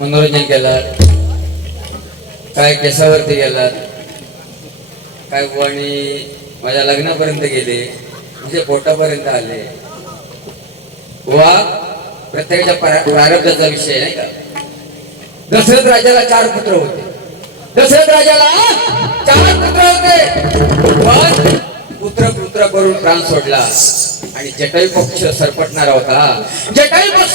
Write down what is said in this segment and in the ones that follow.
मनोरंजन केलं काय केसावरती गेलात काय बुवानी माझ्या लग्नापर्यंत गेले म्हणजे पोटापर्यंत आले. वा प्रत्येकाच्या प्रारब्धाचा विषय नाही का? दशरथ राजाला चार पुत्र होते. दशरथ राजाला चार पुत्र होते. पण पुत्र पुत्र करून प्राण सोडला. आणि जटायू पक्ष सरपटणारा होता. जटायू पक्ष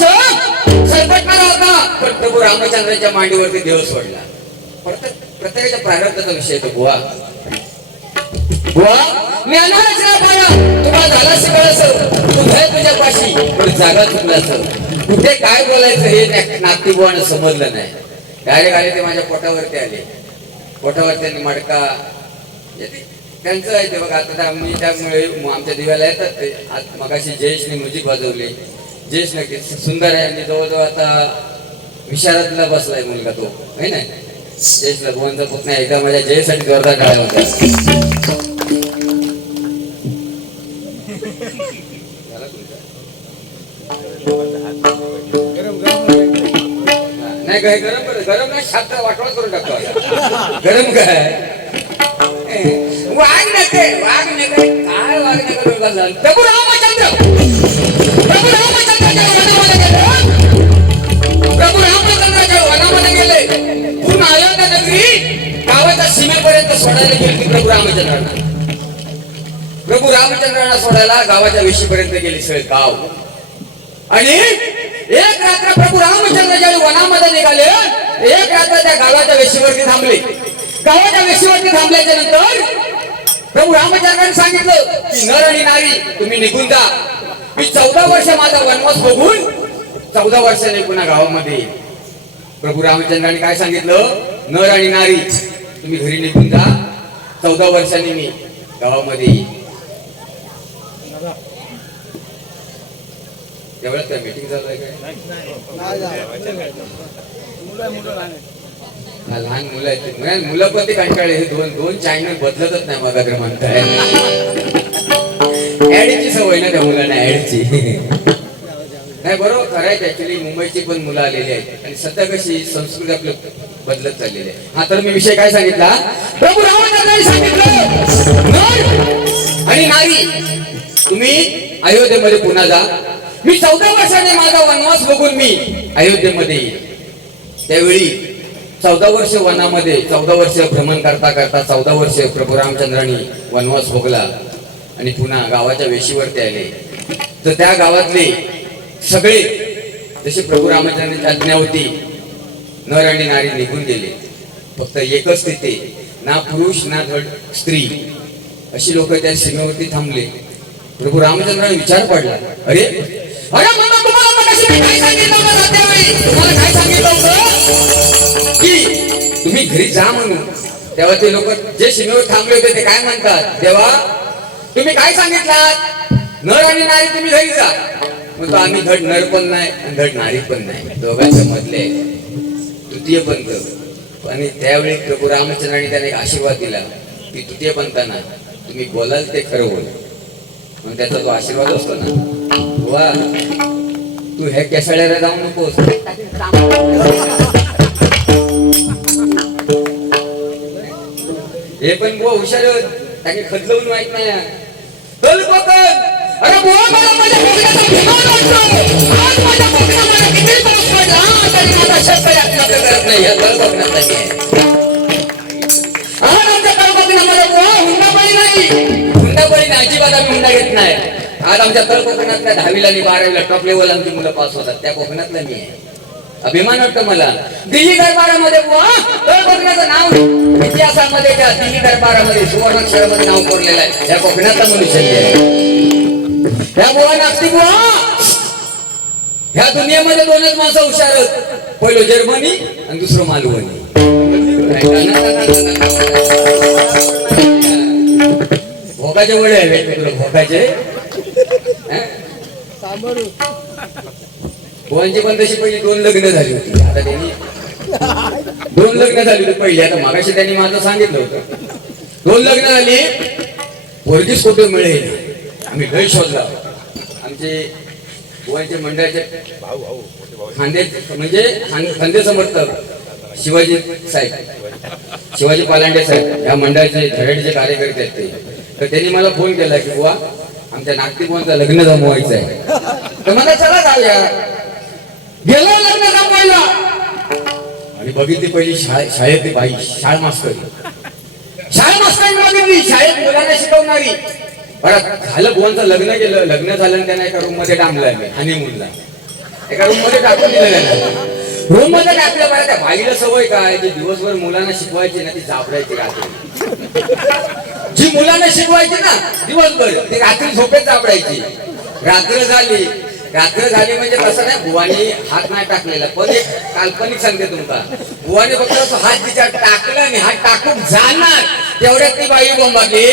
सरपटणारा होता. पण प्रभू रामचंद्राच्या मांडीवरती देव सोडला. प्रत्येकाच्या प्रारब्धाचा विषय तो बुवा. बुवा ज्ञानालाच ना पाया तुम्हाला झाला शिकायचं तुझ्या तुझ्या पाशी पण जागा सर कुठे काय बोलायचं हे त्या नागती समजलं नाही. डायरेक्ट आले ते माझ्या पोटावरती आले. पोटावर मडका. येते. त्यांचं आहे ते बघा आता त्या- मी त्यामुळे आमच्या दिव्याला येतात ते. आज मगाशी जयेशने म्युझिक वाजवली जयेश नक्की सुंदर आहे आणि जवळजवळ आता विशारदला बसलाय मुलगा तो. आहे ना? जयेशला भुवनचा पुतण्या एकदा माझ्या जयसाठी जोरदार टाळ्या होत्या. नाही काय गरम गरम नाही शांत वाटवा करून टाकतो गरम काय? काय प्रभू रामचंद्र. प्रभू रामचंद्राच्या वनामध्ये गेले. प्रभू रामचंद्राच्या वनामध्ये गेले. पूर्ण अयोध्या नगरी गावाच्या सीमेपर्यंत सोडायला गेली प्रभू रामचंद्रांना प्रभू रामचंद्रांना सोडायला गावाच्या वेशीपर्यंत गेली सगळे गाव. आणि एक रात्र प्रभू रामचंद्र ज्यावेळी वनामध्ये निघाले. एक रात्र त्या गावाच्या वेशीवरती थांबले. गावाच्या वेशीवरती थांबल्याच्या नंतर प्रभू रामचंद्रांनी सांगितलं की नर आणि नारी तुम्ही निघून जा. मी चौदा वर्ष माझा वनवास बघून चौदा वर्षाने पुन्हा गावामध्ये. प्रभू रामचंद्रांनी काय सांगितलं? नर आणि नारी तुम्ही घरी निघून जा. चौदा वर्षांनी मी गावामध्ये त्यावेळेस काय मीटिंग आहे काय? लहान मुलं आहेत. मुलं पण ते कंटाळे हे दोन दोन चॅनल बदलतच नाही माझा क्रमांक. ऍडची सवय ना त्या मुलांना ऍडची नाही बरोबर खरं ऍक्च्युली मुंबईची पण मुलं आलेली आहेत. आणि सध्या कशी संस्कृती आपलं बदलत चाललेली आहे. हा तर मी विषय काय सांगितला? प्रभू सांगितलं. आणि नाही तुम्ही अयोध्येमध्ये पुन्हा जा. मी चौदा वर्षाने माझा वनवास बघून मी अयोध्येमध्ये येईल त्यावेळी चौदा वर्ष वनामध्ये चौदा वर्ष भ्रमण करता करता चौदा वर्ष प्रभू रामचंद्रांनी वनवास भोगला आणि पुन्हा गावाच्या वेशीवरती आले. तर त्या गावातले सगळे जसे प्रभू रामचंद्रांची आज्ञा होती नर आणि नारी निघून गेले. फक्त एकच तिथे ना पुरुष ना धड स्त्री. अशी लोक त्या सीमेवरती थांबले. प्रभू रामचंद्राने विचार पडला. अरे अरे तुम्हाला काय सांगितलं होतं? तुम्ही घरी जा म्हणून. तेव्हा ते लोक जे शिमेवर थांबले होते ते काय म्हणतात? तेव्हा तुम्ही काय सांगितलात? नर आणि नारी तुम्ही घरी जा. म्हणतो आम्ही धड नर पण नाही आणि धड नारी पण नाही. दोघांच्या मधले तृतीय पंत आणि त्यावेळी प्रभू रामचंद्राने त्याने एक आशीर्वाद दिला. की तृतीय पंतांना तुम्ही बोलाल ते खरं बोल मग त्याचा तो आशीर्वाद असतो ना. वा तू हे केसाळ्याला जाऊ नकोस. हे पण बुवा हुशार त्याने खदलवून माहीत नाही. चल अरे बुवा मला माझ्या वाटतो आज माझ्या किती पाऊस पडला हा, तरी माझा शेतकरी आत्महत्या करत नाही. हे तळ कोकणात आज आमच्या तळ बुवा नाही. नाही अजिबात आम्ही हुंडा घेत नाही. आज आमच्या तळ कोकणातल्या दहावीला आणि बारावीला टॉप लेवल आमची मुलं पास होतात. त्या कोकणातला मी आहे. अभिमान वाटतो मला. दिल्ली दरबारामध्ये बुवा कोकणाचं नाव इतिहासामध्ये त्या दिल्ली दरबारामध्ये सुवर्णाक्षरामध्ये नाव कोरलेलं आहे. या कोकणाचा मनुष्य ह्या बुवा नागती बुवा. ह्या दुनियामध्ये दोनच माणसं हुशार पहिलं जर्मनी आणि दुसरं मालवणी. भोगाचे वडे आहे वेगवेगळे भोगाचे. हं? पण तशी पहिली दोन लग्न झाली होती. आता त्यांनी दोन लग्न झाली होती पहिली. आता मागाशी त्यांनी माझं सांगितलं होतं. दोन लग्न झाली. पोरगीच कुठे मिळेल? आम्ही लय शोधला आमचे बुवांचे मंडळाचे खांदे म्हणजे खांदे समर्थक शिवाजी साहेब. शिवाजी पालांडे साहेब. या मंडळाचे धडाडीचे कार्यकर्ते आहेत ते. तर त्यांनी मला फोन केला की बुवा आमच्या नागती लग्न जमवायचं आहे. तर मला चला जाऊया. गेलो लग्न जमवायला आणि बघितली पहिली शाळेत शाळेतली बाई शाळा मास्तर. शाळा मास्तर बघितली शाळेत मुलांना शिकवणारी. बरं झालं बुवांचं लग्न केलं लग्न झालं आणि त्यांना एका रूममध्ये डांबलं मी हनीमूनला एका रूममध्ये टाकून दिलं रूममध्ये टाकलं बरं त्या बाईला सवय काय? की दिवसभर मुलांना शिकवायची ना ती जाबडायची रात्री. जी मुलांना शिकवायची ना दिवसभर ती रात्री झोपेत जाबडायची. रात्र झाली रात्र झाली म्हणजे कसं नाही बुवानी हात नाही टाकलेला. पण एक काल्पनिक सांगते तुमका. बुवाने फक्त असं हात तिच्या टाकला आणि हात टाकून जाणार. तेवढ्यात ती बाई बोंबाली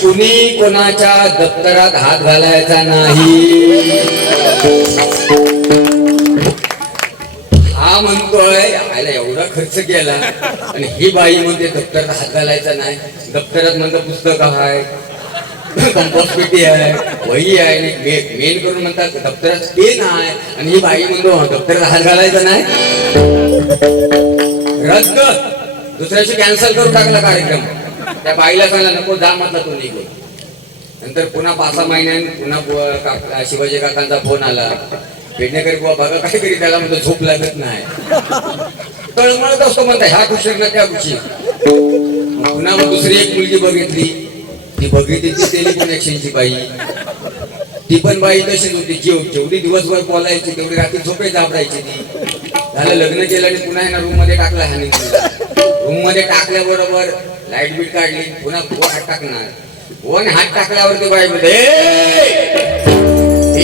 कुणी कोणाच्या दप्तरात हात घालायचा नाही. हा म्हणतोय आयला एवढा खर्च केला. आणि ही बाई म्हणते दप्तरात हात घालायचा नाही. दप्तरात म्हणतं पुस्तक आहे. कंपोस्ट पेटी आहे वही आहे आणि मेन करून म्हणतात दप्तरात पेन आहे आणि ही बाई म्हणतो दप्तरात हात घालायचा नाही रद्द दुसऱ्याशी कॅन्सल करून टाकला कार्यक्रम त्या बाईला सांगला नको जा म्हटला तू निघून नंतर पुन्हा पाच सहा महिन्यांनी पुन्हा काका- शिवाजी काकांचा फोन आला पेडणेकर बुवा बघा काहीतरी त्याला म्हणतो झोप लागत नाही तळमळत असतो म्हणता ह्या खुशी ना त्या खुशी पुन्हा मग दुसरी एक मुलगी बघितली ती बघितली ती एक्सचेंजची बाई. ती पण बाई तशीच होती जेव जेवढी दिवसभर बोलायची तेवढी रात्री झोपे जाबडायची ती. झालं लग्न केलं आणि पुन्हा ना रूममध्ये टाकला ह्याने रूममध्ये टाकल्याबरोबर लाइट बीट काढली. पुन्हा बुवा हात टाकणार. बुवाने हात टाकल्यावर ते बाई मध्ये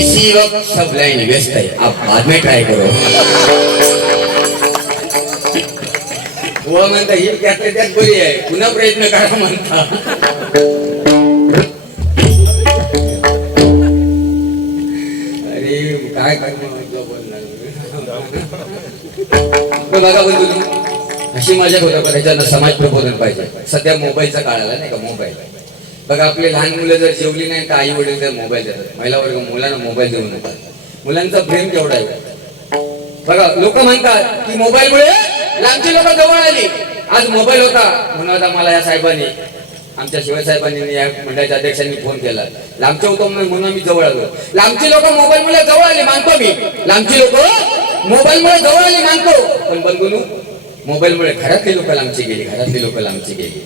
इसी वक्त सब लाइन व्यस्त आहे. आप बाद में करो. म्हणता ही त्यातल्या त्यात बरी आहे. पुन्हा प्रयत्न करा म्हणता. काय पण बघा अशी मजा होत्या समाज प्रबोधन पाहिजे. सध्या मोबाईलचा काळ आला नाही का? मोबाईल. बघा आपले लहान मुलं जर जेवली नाही तर आई वडील तर मोबाईल देतात. महिला वर्ग मुलांना मोबाईल देऊ नका मुलांचा प्रेम केवढा आहे? बघा लोक म्हणतात की मोबाईलमुळे लांबची लोक जवळ आली. आज मोबाईल होता. म्हणून आता मला या साहेबांनी आमच्या शिवसाहेबांनी या मंडळाच्या अध्यक्षांनी फोन केला. लांबचे होतो म्हणून आम्ही मी जवळ आलो. लांबची लोक मोबाईल मुळे जवळ आली मानतो मी लांबची लोक मोबाईल मुळे जवळ आली मानतो. पण बंधूनु मोबाईल मुळे घरातली लोक लांबची गेली घरातली लोक लांबची गेली.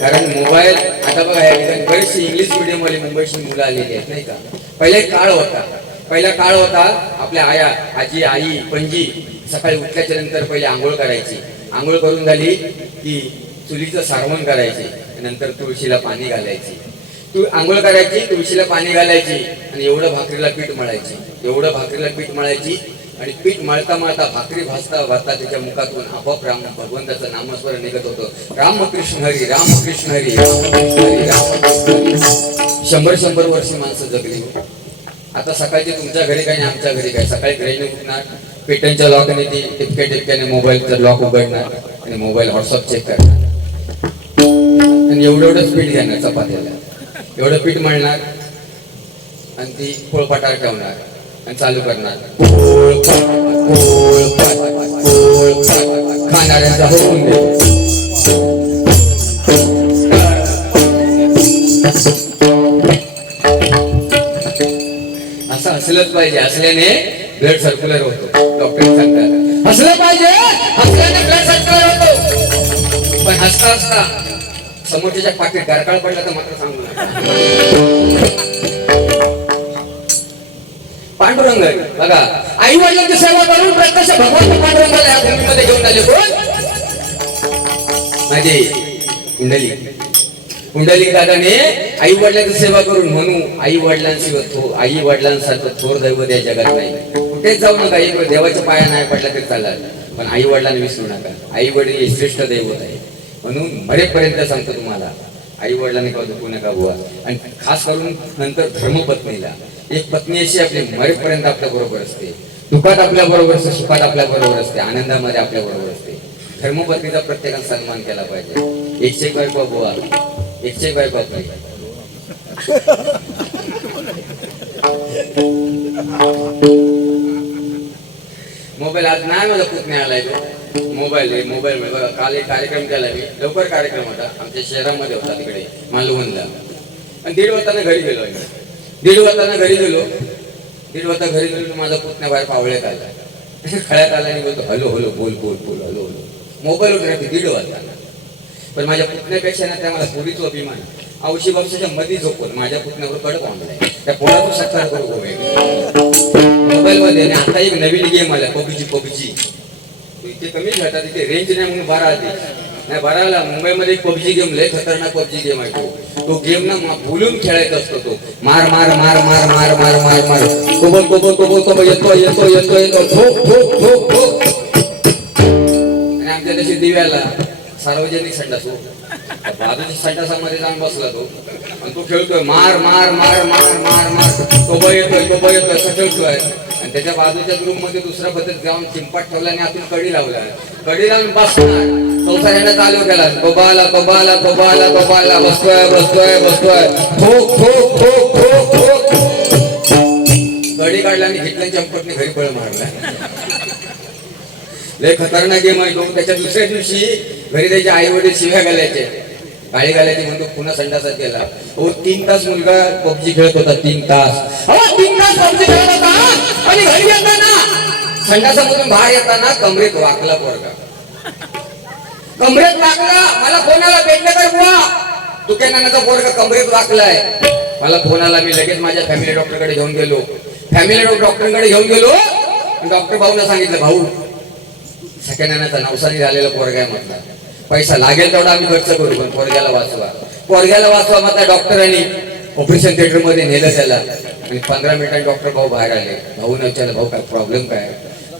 कारण मोबाईल आता बघा या इंग्लिश मिडियम वाले मुंबईची मुलं आलेली आहेत नाही का? पहिले काळ होता. पहिला काळ होता आपल्या आया आजी आई पणजी सकाळी उठल्याच्या नंतर पहिले आंघोळ करायची. आंघोळ करून झाली की चुलीचं सारवण करायची नंतर तुळशीला पाणी घालायची. तू आंघोळ करायची तुळशीला पाणी घालायची आणि एवढं भाकरीला पीठ मळायची. एवढं भाकरीला पीठ मळायची आणि पीठ मळता मळता भाकरी भाजता भाजता त्याच्या मुखातून आपोआप राम भगवंताचं नामस्मरण निघत होतं. रामकृष्ण हरी रामकृष्ण हरी रामकृष्ण हरी हरी. शंभर शंभर वर्ष माणसं जगली हो. आता सकाळची तुमच्या घरी काय आणि आमच्या घरी काय? सकाळी ग्रहिणी उठणार. पेटनच्या लॉकने ती टिपक्या टिपक्याने मोबाईलचं लॉक उघडणार आणि मोबाईल व्हॉट्सअप चेक करणार. आणि एवढं एवढंच पीठ घेणार चपात्याला. एवढं पीठ मळणार आणि ती पोळपाटावर ठेवणार आणि चालू करणार. खाणाऱ्यांचा होऊन दे असं हसलंच पाहिजे. असल्याने ब्लड सर्क्युलर होतो. डॉक्टर सांगतात हसलं पाहिजे. हसल्याने ब्लड सर्क्युलर होतो. पण हसता हसता समोरच्या पाठी गरकाळ पडला तर मात्र सांगू पांडुरंग बघा. आई वडिलांची सेवा करून प्रत्यक्ष भगवंत पांडुरंगाला या भूमीमध्ये घेऊन आले कोण? माझे कुंडली कुंडली दादाने आई वडिलांची सेवा करून म्हणू आई वडिलांशिवाय थो आई वडिलांसारखं थोर दैवत या जगात नाही. कुठेच जाऊ नका एक देवाच्या पाया नाही पडला तरी चालला पण आई वडिलांना विसरू नका. आई वडील हे श्रेष्ठ दैवत आहे म्हणून मरेपर्यंत सांगतो तुम्हाला आई वडिलांनी का दुखू नका बुवा. आणि खास करून नंतर धर्मपत्नीला. एक पत्नी अशी आपली मरेपर्यंत आपल्या बरोबर असते. दुःखात आपल्या बरोबर असते सुखात आपल्या बरोबर असते आनंदामध्ये आपल्या बरोबर असते. धर्मपत्नीचा प्रत्येकाने सन्मान केला पाहिजे. एकशे एक बायको बुवा. एकशे एक बायको आपली. मोबाईल आज नाही माझा पुतण्या आलाय तो. मोबाईल आहे मोबाईल काल एक कार्यक्रम केला मी. लवकर कार्यक्रम होता. आमच्या शहरामध्ये होता तिकडे मालवणला. आणि दीड वाजताना घरी गेलो दीड वाजताना घरी गेलो. दीड वाजता घरी गेलो माझा पुतण्या बाहेर पावळ्यात आला. खळ्यात आला आणि बोलतो हलो हलो बोल बोल बोल हलो हलो. मोबाईल वगैरे दीड वाजताना. पण माझ्या पुतण्यापेक्षा ना त्या मला पोरीचा अभिमान. औशी बापशाच्या मध्ये झोपवत माझ्या पुतण्यावर कडक आणलाय त्या पोराचं सत्कार करू मोबाईल मध्ये आणि आता एक नवीन गेम आला पबजी पबजी. इथे कमी खेळतात तिथे रेंज नाही म्हणून बारा आली नाही बाराला मुंबईमध्ये एक पबजी गेम लय खतरनाक पबजी गेम आहे तो तो गेम ना बोलून खेळायचा असतो तो मार मार मार मार मार मार मार मार कोबल कोबल कोबल कोबल येतो येतो येतो येतो ठोक ठोक ठोक ठोक आणि आमच्या तशी दिव्याला सार्वजनिक संडास बाजूच्या संडासामध्ये जाऊन बसला तो आणि तो खेळतोय मार मार मार मार मार मार कोबळ येतोय कोबळ येतोय असं खेळतोय त्याच्या बाजूच्या ग्रुपमध्ये दुसरा पद्धत जाऊन चिंपाट ठेवला आणि आतून कडी लावला. कडी लावून बसणार. चौथ्याने चालू केला. कोबाला कोबाला कोबाला कोबाला बसतोय बसतोय बसतोय. ठोक ठोक ठोक ठोक ठोक कडी काढला आणि घेतल्या चंपटने घरी पळ मारला. लय खतरनाक गेम आहे तो त्याच्या दुसऱ्या दिवशी घरी त्याचे आई वडील शिव्या घालायचे. गाळी घालायची म्हणतो पुन्हा संडासात गेला. हो तीन तास मुलगा पबजी खेळत होता. तीन तास. तीन तास पबजी होता आणि घरी येताना? संडासामधून बाहेर येताना कमरेत वाकला पोरगा. कमरेत वाकला मला कोणाला भेटलं तर बुवा? तुकेनानाचा पोरगा कमरेत वाकलाय. मला फोन आला मी लगेच माझ्या फॅमिली डॉक्टरकडे घेऊन गेलो. फॅमिली डॉक्टरकडे घेऊन गेलो. डॉक्टर भाऊला सांगितलं भाऊ सख्या नानाचा नवसानी झालेला पोरगा आहे म्हटलं. पैसा लागेल तेवढा आम्ही खर्च करू पण पोरग्याला वाचवा. पोरग्याला वाचवा म्हटलं डॉक्टरांनी ऑपरेशन थिएटरमध्ये नेलं त्याला आणि पंधरा मिनिटात डॉक्टर भाऊ बाहेर आले भाऊ विचारलं भाऊ काय प्रॉब्लेम काय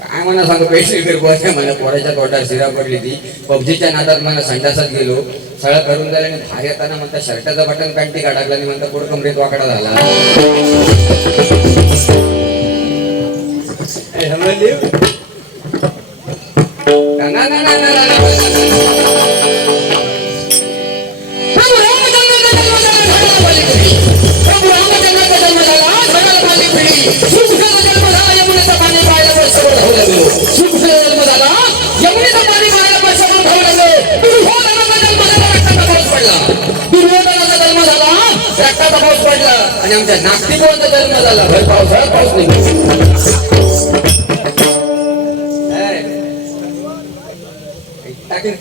काय म्हणा सांगतो पेशंट वगैरे मला पोराच्या तोंडात शिरा पडली ती पबजीच्या नादात मला संडासात गेलो सगळं करून झालं आणि बाहेर येताना म्हणता शर्टाचा बटन पॅन्टी काढाकला आणि म्हणता पुढे कमरेत वाकडा झाला ना, ना, ना, ना, आणि आमच्या नागटिकांचा जन्म झाला भर पावसाळा पाऊस नाही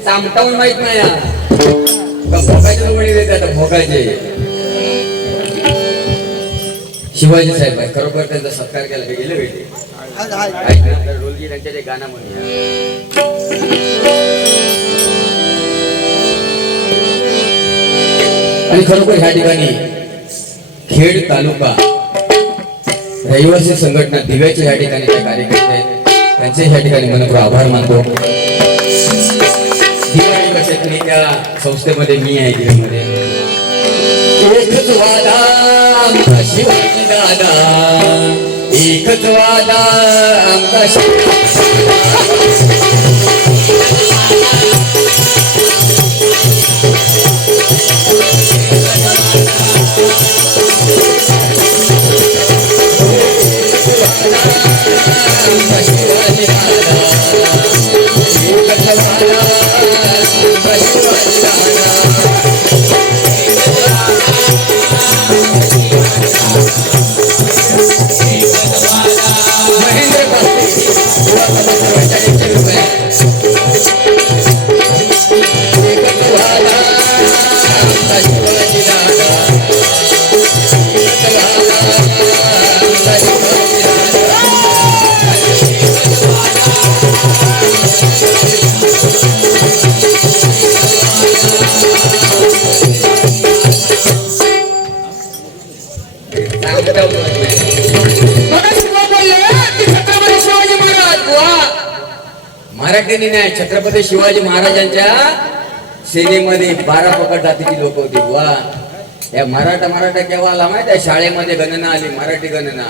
चामटावून माहीत नाही या. शिवाजी साहेब आहे खरोखर त्यांचा सत्कार केला की गेले रोलजी त्यांच्या ते गाणं म्हणूया आणि खरोखर ह्या ठिकाणी खेड तालुका रहिवासी संघटना दिव्याचे ह्या ठिकाणी जे कार्यकर्ते आहेत त्यांचे ह्या ठिकाणी मनपूर आभार मानतो. त्या संस्थेमध्ये मी आहे दिव्यामध्ये वादा आमचा शिवाजी दादा एकच वादा आमचा शिवाजी मराठीने नाही छत्रपती शिवाजी महाराजांच्या सेनेमध्ये बारा पकड जातीची लोक होती. वा. या मराठा मराठा केव्हा आला माहिती आहे? शाळेमध्ये गणना आली मराठी गणना.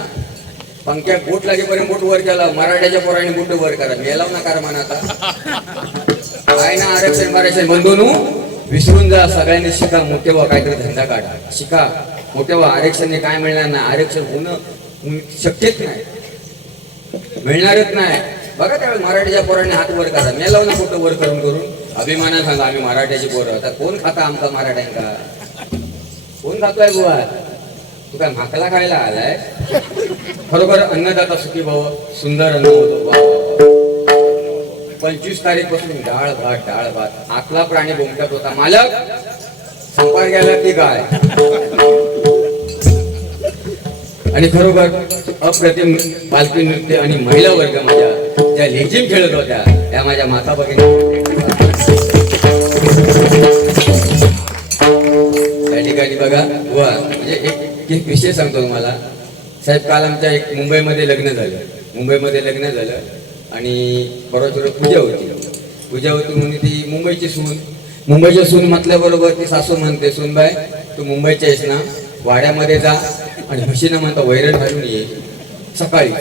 पंख्या बोट लागेपर्यंत बोट वर केला मराठ्याच्या पोराने बोट वर करा. मेलाव ना करा आता काय ना आरक्षण आरक्षण बंधून विसरून जा. सगळ्यांनी शिका. मोठे व्हा काहीतरी धंदा काढा. शिका. मोठे व्हा. आरक्षणने काय मिळणार नाही? आरक्षण होणं शक्यच नाही. मिळणारच नाही. बघा त्यावेळेस मराठीच्या पोरांनी हात वर करा. मी लावून फोटो वर करून करून अभिमानानं सांगा आम्ही मराठ्याची पोरं आता कोण खाता आमचा मराठ्यांका? कोण खातोय बुवा? तू काय माकला खायला आलाय? खरोखर अन्नदाता सुखी भाऊ सुंदर अन्न होतो पंचवीस तारीखपासून डाळ भात डाळ भात. आकला प्राणी बोमटत होता. मालक संपार गेला की काय? आणि खरोखर अप्रतिम बालकी नृत्य आणि महिला वर्ग माझ्या त्या लेझिम खेळत होत्या. त्या माझ्या माता भगिनी. त्या ठिकाणी बघा वा म्हणजे एक एक विषय सांगतो तुम्हाला. साहेब काल आमच्या एक मुंबईमध्ये लग्न झालं. मुंबईमध्ये लग्न झालं आणि परवा थोडं पूजा होती. पूजा होती म्हणून ती मुंबईची सून. मुंबईची सून म्हटल्याबरोबर ती सासू म्हणते सूनबाई तू मुंबईची आहेस ना? वाड्यामध्ये जा आणि म्हशीनं म्हणता वैरण घालून ये. सकाळी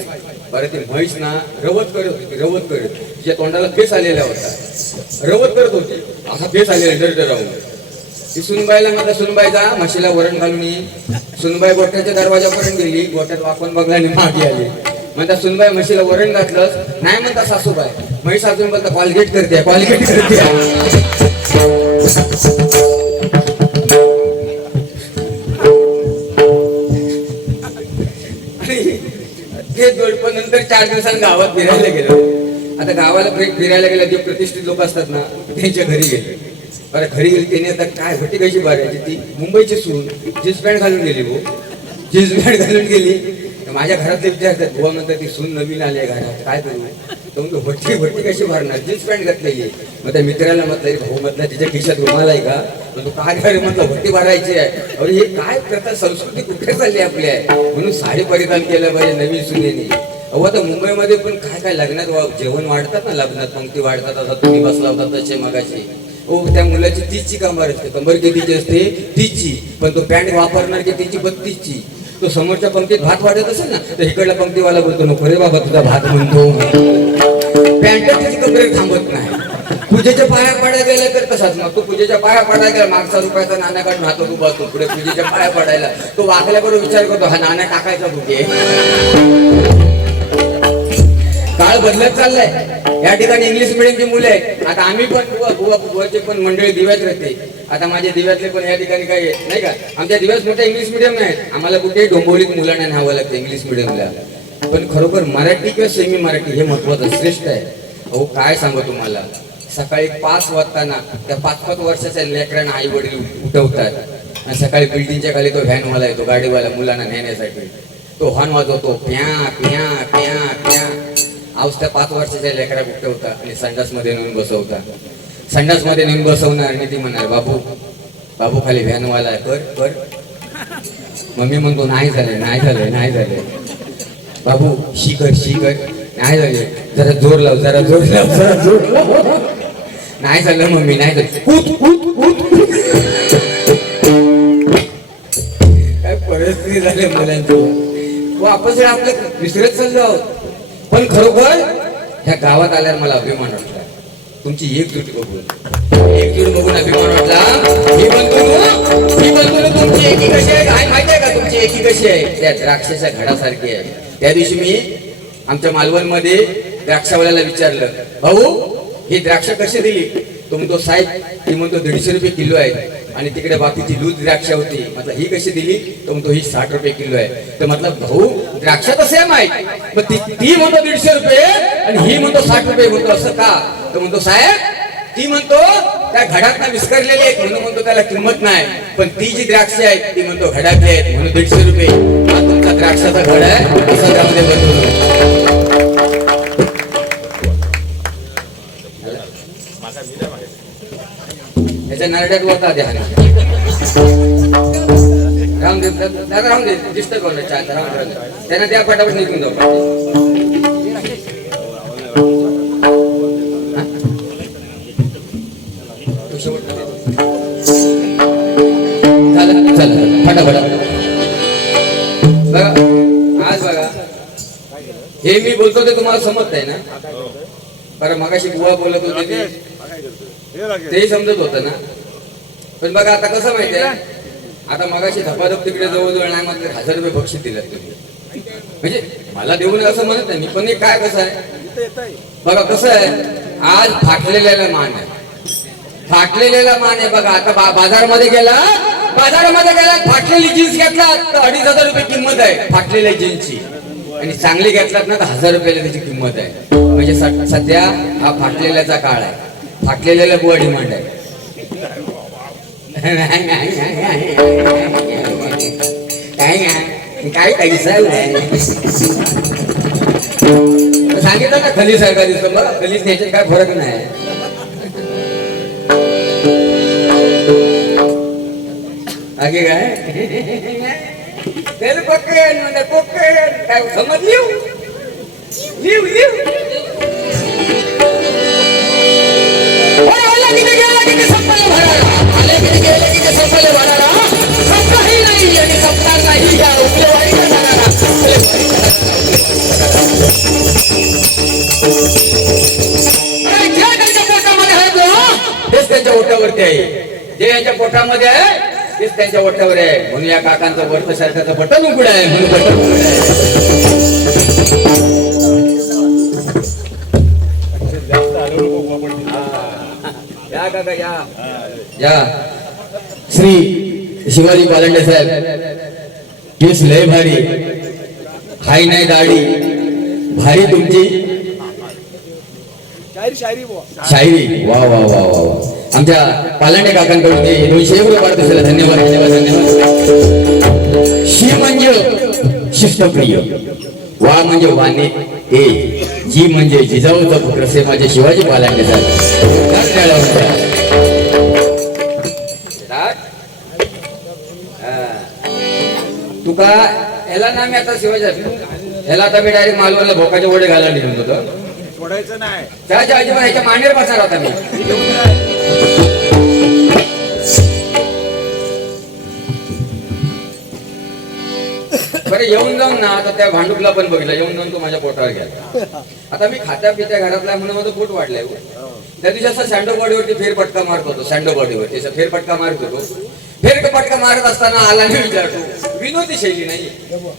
बरं ते म्हैस ना रवत करत होती रवत करत. तिच्या तोंडाला फेस आलेला होता. रवत करत होती. असा फेस आलेला डर राहून ती सुनबाईला म्हटलं सुनबाईचा म्हशीला वरण घालून ये. सुनबाई गोठ्याच्या दरवाजापर्यंत गेली. गोठ्यात वाकून बघला आणि मागे आली. म्हणता सुनबाई म्हशीला वरण घातलं नाही म्हणता सासूबाई. म्हैस अजून बोलता कॉलगेट करते कॉलगेट करते. नंतर चार दिवसांनी गावात फिरायला गेलो. आता गावाला फिरायला गेलं जे प्रतिष्ठित लोक असतात ना त्यांच्या घरी गेले. बरं घरी गेली त्याने आता काय घटी कशी भरायची ती मुंबईची सून जीन्स पॅन्ट घालून गेली भाऊ. जीन्स पॅन्ट घालून गेली. माझ्या घरातले विचारतात बुवा म्हणतात ती सून नवीन आली आहे घरात काय करू? तर म्हणतो भट्टी भट्टी कशी भरणार? जीन्स पॅन्ट घातलीये मग त्या मित्राला म्हटलं भाऊ म्हटलं तिच्या खिशात रुमाल आहे का? म्हणतो काय काय म्हटलं भट्टी भरायची आहे. अरे हे काय प्रथा संस्कृती कुठे चालली आपली? आहे म्हणून साडी परिधान केलं पाहिजे नवीन सुनेनी. अहो आता मुंबईमध्ये पण काय काय लग्नात वा- जेवण वाढतात ना लग्नात पंक्ती वाढतात. आता तुम्ही बसला होता तसे मगाशी. हो त्या मुलाची तीसची कंबर असते कंबर कितीची असते? तीसची. पण तो पॅन्ट वापरणार की तिची बत्तीसची? तो समोरच्या पंक्तीत भात वाढत असेल ना तर इकडला पंक्तीवाला बोलतो नको रे बाबा तुझा भात म्हणतो. पॅन्ट त्याची कमरेत थांबत नाही. पूजेच्या पाया पडायला गेल्या तर तसाच. मग तो पूजेच्या पाया पडायला गेला मागचा रुपयाचा नाणा काढून हातात उभा असतो पुढे पूजेच्या पाया पडायला. तो वाकल्याबरोबर विचार करतो हा नाण्या टाकायचा कुठे? काळ बदलत चाललाय. या ठिकाणी इंग्लिश मिडियमची मुले आहेत. आता आम्ही पण बुवा बुवा बुवाचे पण मंडळी दिव्यात राहते. आता माझे दिव्यातले पण या ठिकाणी काय नाही का? आमच्या दिव्यात मोठ्या इंग्लिश मिडियम नाही आम्हाला कुठेही डोंबोलीत मुलांना न्हावं लागतं इंग्लिश मिडियमला पण खरोखर मराठी किंवा सेमी मराठी हे महत्वाचं श्रेष्ठ आहे. अहो काय सांगू तुम्हाला? सकाळी पाच वाजताना त्या पाच पाच वर्षाच्या लेकरांना आई वडील उठवतात. आणि सकाळी बिल्डिंगच्या खाली तो व्हॅनवाला येतो गाडीवाला मुलांना नेण्यासाठी तो हॉर्न वाजवतो प्या प्या प्या प्या. आऊस त्या पाच वर्षाच्या लेकरा उठवता आणि संडासमध्ये नेऊन बसवता. संडासमध्ये नेऊन बसवणार आणि ती म्हणणार बाबू बाबू खाली व्हॅनवाला आहे कर कर. मम्मी म्हणतो नाही झाले नाही झाले नाही झाले. बाबू शिकर शिकर नाही झाले. जरा जोर लाव जरा जोर लाव जरा जोर लाव. नाही झालं मम्मी नाही झालं. काय परिस्थिती झाली मुलांची? वापस आपण आपलं विसरत चाललो आहोत. पण खरोखर ह्या गावात आल्यावर मला अभिमान वाटला. तुमची एकजूट बघून. एकजूट बघून अभिमान वाटला. ही म्हणतो ही म्हणतो तुमची एकी कशी आहे? काय माहिती आहे का तुमची एकी कशी आहे? त्या द्राक्षाच्या घडासारखी आहे. त्या दिवशी मी आमच्या मालवणमध्ये द्राक्षावाल्याला विचारलं भाऊ ही द्राक्ष कशी दिली? तो म्हणतो साहेब ती म्हणतो दीडशे रुपये किलो आहे. आणि तिकडे बाकीची लूज द्राक्ष होती. म्हटलं ही कशी दिली? तो म्हणतो ही साठ रुपये किलो आहे. तर म्हटलं भाऊ द्राक्ष तर सेम आहे. मग ती ती म्हणतो दीडशे रुपये आणि ही म्हणतो साठ रुपये म्हणतो असं का? तो म्हणतो साहेब ती म्हणतो त्या घडात विस्करलेली आहेत. म्हणून म्हणतो त्याला किंमत नाही. पण ती जी द्राक्ष आहेत ती म्हणतो घडातली आहेत. म्हणून दीडशे रुपये. तुमचा द्राक्षाचा घड आहे. त्याच्या नारड्यात होता ध्यान राम दे दादा रामदेव दे. डिस्टर्ब होणार चालतं त्यांना त्या पटापट निघून जाऊ. बघा आज बघा हे मी बोलतो ते तुम्हाला समजत आहे ना? बरं मगाशी बुवा बोलत होते तेही समजत होतं ना. पण बघा आता कसं माहितीये आता मगाशी धपाधप तिकडे जवळजवळ नाही म्हटलं हजार रुपये बक्षीस दिलं तुम्ही. म्हणजे मला देऊ नये असं म्हणत नाही मी पण हे काय कसं आहे? बघा कसं आहे? आज फाटलेल्याला मान आहे. फाटलेल्याला मान आहे. बघा आता बा- बाजारामध्ये गेला बाजारामध्ये गेला फाटलेली जीन्स घेतला तर अडीच हजार रुपये किंमत आहे फाटलेल्या जीन्सची. आणि चांगली घेतलात ना तर हजार रुपयाला त्याची किंमत आहे. म्हणजे सध्या हा फाटलेल्याचा काळ आहे. फाटलेल्याला बुवा डिमांड आहे. काय नाही. काय काही सांगितलं ना खली सारखा दिसतो बघा खलीच न्यायच्यात काय फरक नाही. आगे काय? तेल पकड म्हणजे पकड काय समज हो? लिव लिव पोटामध्ये आहे ना, तेच त्यांच्या ओठावरती आहे. जे यांच्या पोटामध्ये आहे तेच त्यांच्या ओठावर आहे. म्हणून या काकांचं वर्त सारखाचं बटन उघड आहे. म्हणून बटन उघड आहे. या. श्री शिवाजी बालंडे साहेब. केस लय भारी. हाय नाही दाढी. भारी तुमची. शायरी वा वा वा वा वा. आमच्या पालांडे काकांकडून ते दोनशे एक रुपये वाढत धन्यवाद धन्यवाद धन्यवाद. शी म्हणजे शिष्टप्रिय. वा म्हणजे वाने ए. जी म्हणजे जिजाऊचा पुत्र से माझे शिवाजी टाळ्या होत्या. हा. तुका याला ना मी आता शिवाजी. याला आता मी डायरेक्ट मालवणला भोकाचे वडे घालायला निघून होतो. सोडायचं नाही. त्याच्या अजिबात ह्याच्या मांडीवर बसणार होता मी. अरे येऊन जाऊन ना. आता त्या भांडुकला पण बघितलं. येऊन जाऊन तो माझ्या पोटावर गेला. आता मी खात्या पित्या घरातला म्हणून माझं पोट वाढलंय हो. त्या दिवशी असं सँडो बॉडीवरती फेरपटका मारत होतो सँडो बॉडीवरती असं फेरपटका मारत होतो. फेरपटका मारत असताना आला नाही विचारतो. विनोदी शैली नाही.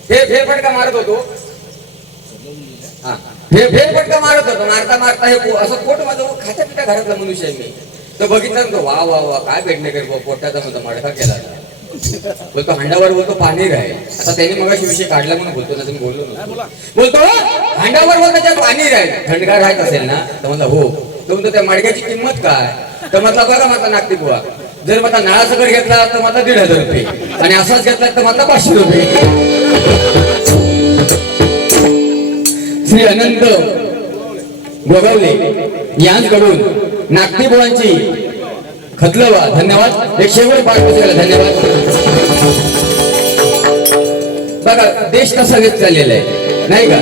फेर फेरपटका मारत होतो. हा. फेर फेरपटका मारत होतो. मारता मारता हे असं पोट माझं हो, खात्या पित्या घरातला मनुष्य आहे मी. तर बघितलं ना तो वा वा वा काय भेटणे कर पोटाचा म्हणतो मडका केला. बोलतो हांडावर बोलतो पाणी राय आता त्यांनी मग विषय काढला म्हणून बोलतो ना तुम्ही बोललो बोलतो हांडावर बोलतो त्याच्यात पाणी आहे. थंडगार राहत असेल ना तर म्हणला हो. तर म्हणतो त्या मडक्याची किंमत काय? तर म्हटलं बघा माझा नागती बुवा जर माझा नाळा सकट घेतला तर माझा दीड हजार रुपये. आणि असाच घेतला तर माझा पाचशे रुपये. श्री अनंत गोगावले यांकडून नागती बुवांची खतलवा धन्यवाद. एक शेवट पाठवून धन्यवाद. बघा देश कसा घेत चाललेला आहे. नाही का?